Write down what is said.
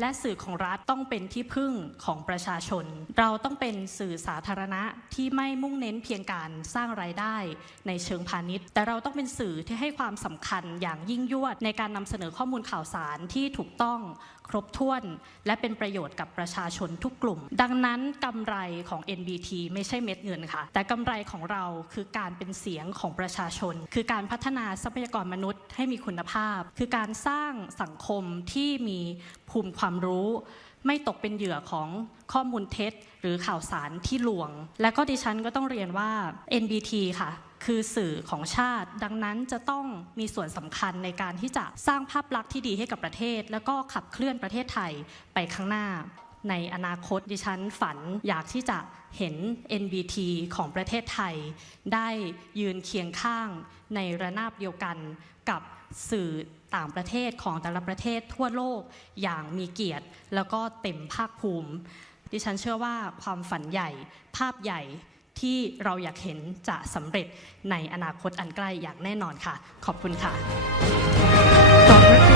และสื่อของรัฐต้องเป็นที่พึ่งของประชาชน เราต้องเป็นสื่อสาธารณะที่ไม่มุ่งเน้นเพียงการสร้างรายได้ในเชิงพาณิชย์ แต่เราต้องเป็นสื่อที่ให้ความสำคัญอย่างยิ่งยวด ในการนำเสนอข้อมูลข่าวสารที่ถูกต้องครบถ้วน และเป็นประโยชน์กับประชาชนทุกกลุ่ม ดังนั้นกำไรของ NBT ไม่ใช่เม็ดเงินค่ะ แต่กำไรของเราคือการเป็นเสียงของประชาชน คือการพัฒนาทรัพยากรมนุษย์ให้มีคุณภาพ คือการสร้างสังคมที่มีภูมิความความรู้ ไม่ตกเป็นเหยื่อของข้อมูลเท็จ หรือข่าวสารที่ลวง และก็ดิฉันก็ต้องเรียนว่า NBT ค่ะ คือสื่อของชาติ ดังนั้นจะต้องมีส่วนสำคัญในการที่จะสร้างภาพลักษณ์ที่ดีให้กับประเทศ แล้วก็ขับเคลื่อนประเทศไทยไปข้างหน้า ในอนาคตดิฉันฝันอยากที่จะเห็น NBT ของประเทศไทย ได้ยืนเคียงข้างในระนาบเดียวกันกับสื่อต่างประเทศของแต่ละประเทศทั่วโลกอย่างมีเกียรติ แล้วก็เต็มภาคภูมิ ดิฉันเชื่อว่าความฝันใหญ่ภาพใหญ่ที่เราอยากเห็นจะสำเร็จในอนาคตอันใกล้อย่างแน่นอนค่ะ ขอบคุณค่ะขอบพระคุณ